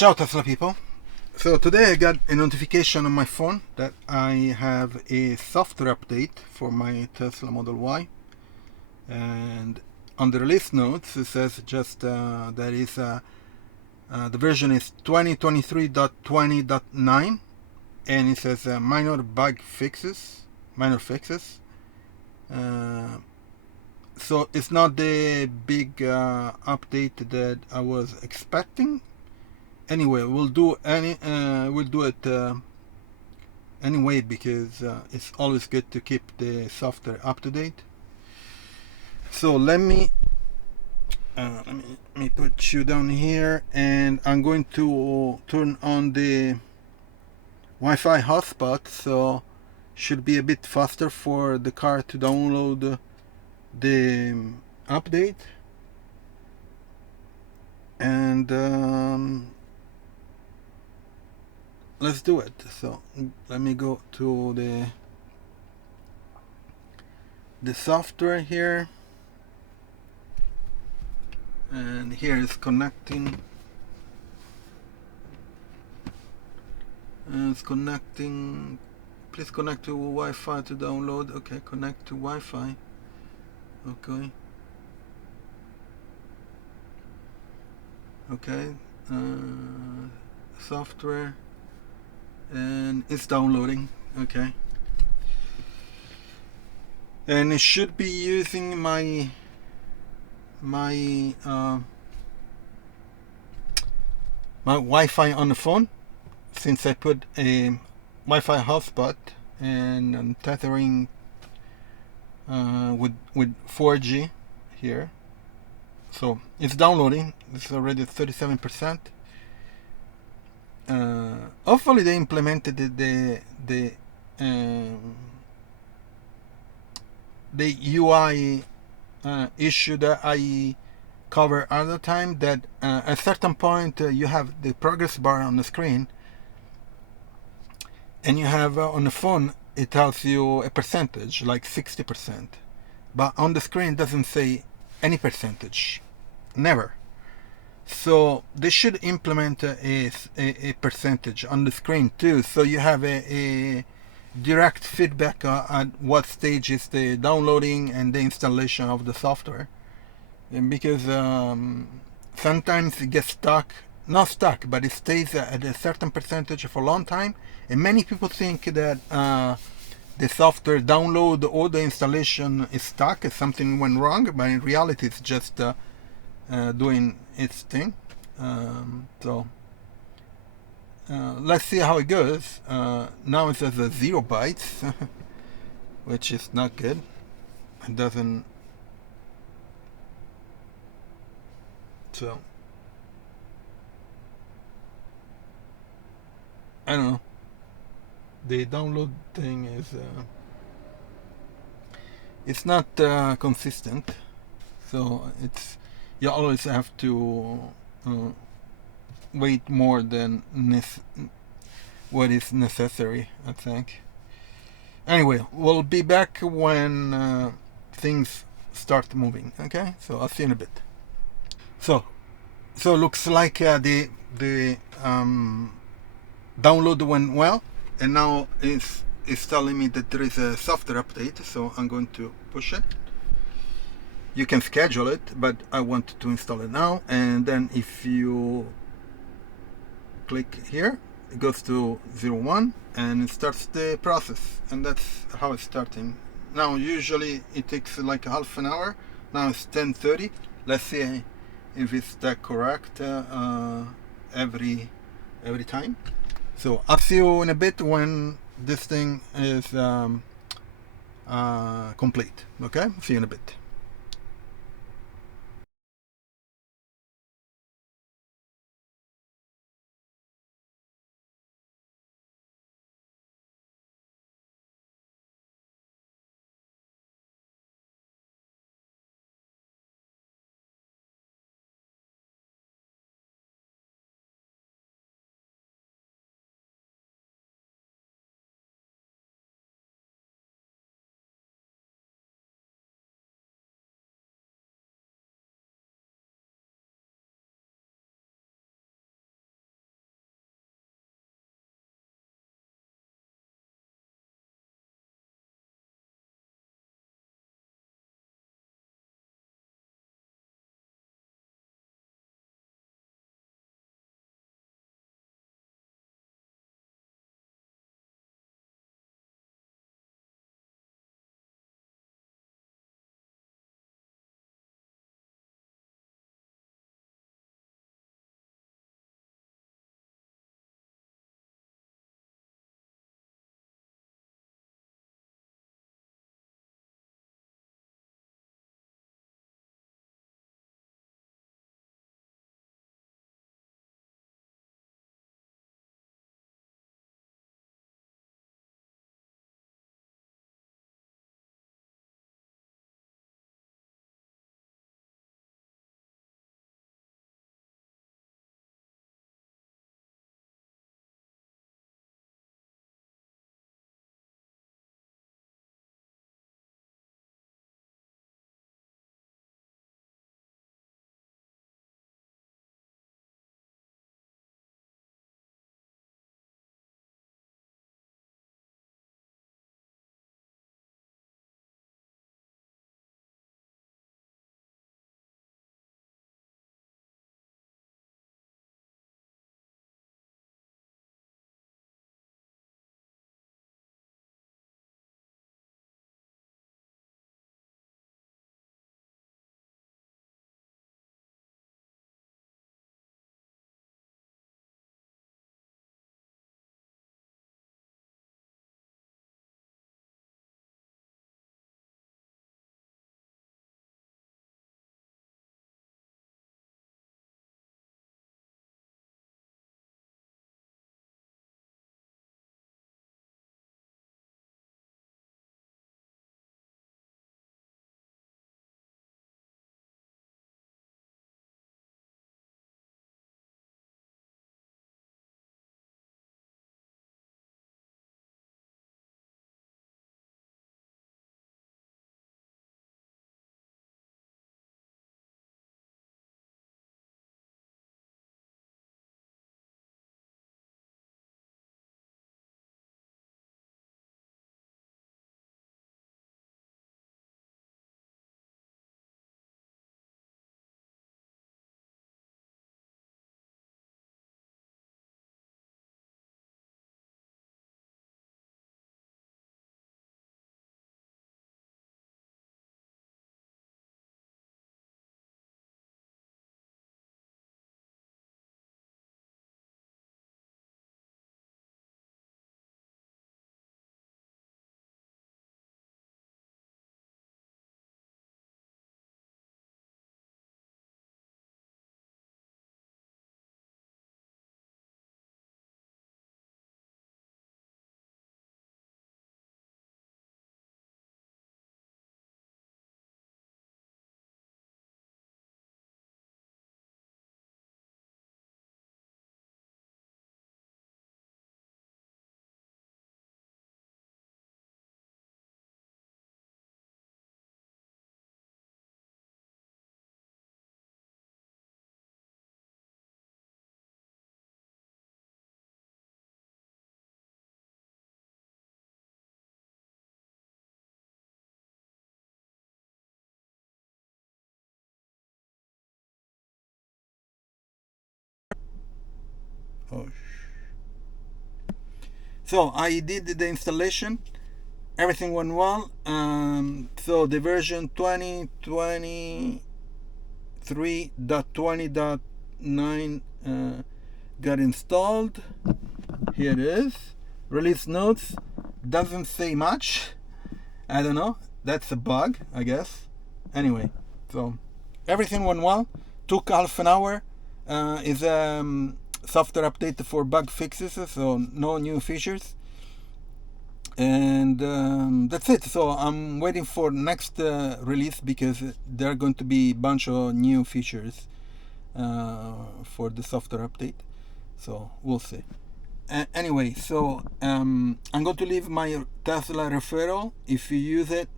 Ciao Tesla people. So today I got a notification on my phone that I have a software update for my Tesla Model Y, and on the release notes it says just that is the version is 2023.20.9, and it says minor fixes. So it's not the big update that I was expecting. Anyway, we'll do it anyway, because it's always good to keep the software up to date. So let me put you down here, and I'm going to turn on the Wi-Fi hotspot, so should be a bit faster for the car to download the update. And let's do it. So let me go to the software here, and here is connecting. It's connecting. Please connect to Wi-Fi to download. Okay, connect to Wi-Fi. Okay. Okay. Software, and it's downloading. Okay. And it should be using my Wi-Fi on the phone, since I put a Wi-Fi hotspot and I'm tethering with 4G here. So it's downloading. It's already 37%. Hopefully they implemented the UI issue that I covered other time, that at a certain point you have the progress bar on the screen, and you have on the phone it tells you a percentage like 60%, but on the screen it doesn't say any percentage, never. So they should implement a percentage on the screen too, so you have a direct feedback at what stage is the downloading and the installation of the software. And because sometimes it gets not stuck, but it stays at a certain percentage for a long time, and many people think that the software download or the installation is stuck, something went wrong, but in reality it's just doing its thing. So let's see how it goes. Now it says 0 bytes, which is not good. It doesn't. So I don't know. The download thing is it's not consistent. So you always have to wait more than what is necessary, I think. Anyway, we'll be back when things start moving. Okay, so I'll see you in a bit. So looks like the download went well, and now it's telling me that there is a software update, so I'm going to push it. You can schedule it, but I want to install it now. And then if you click here, it goes to 01 and it starts the process, and that's how it's starting. Now usually it takes like a half an hour. Now it's 10:30. Let's see if it's that correct every time. So I'll see you in a bit when this thing is complete. Okay, see you in a bit. Oh. So I did the installation. Everything went well. So the version 2023.20.9 got installed. Here it is. Release notes. Doesn't say much. I don't know. That's a bug, I guess. Anyway, so everything went well. Took half an hour. Is a software update for bug fixes, so no new features. And that's it. So I'm waiting for next release because there are going to be a bunch of new features for the software update. So we'll see. Anyway, so I'm going to leave my Tesla referral. If you use it,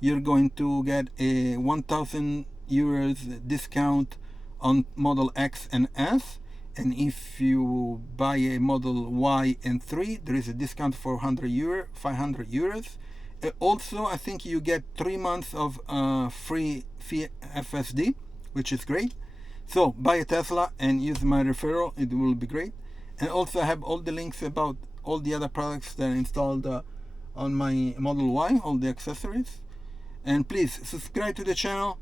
you're going to get a 1,000 euros discount on Model X and S. And if you buy a Model Y and 3, there is a discount for 500 euros. Also, I think you get 3 months of free FSD, which is great. So buy a Tesla and use my referral. It will be great. And also I have all the links about all the other products that are installed on my Model Y, all the accessories. And please subscribe to the channel,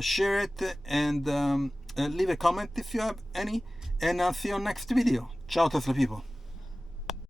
share it, and leave a comment if you have any. And I'll see you on next video. Ciao Tesla people.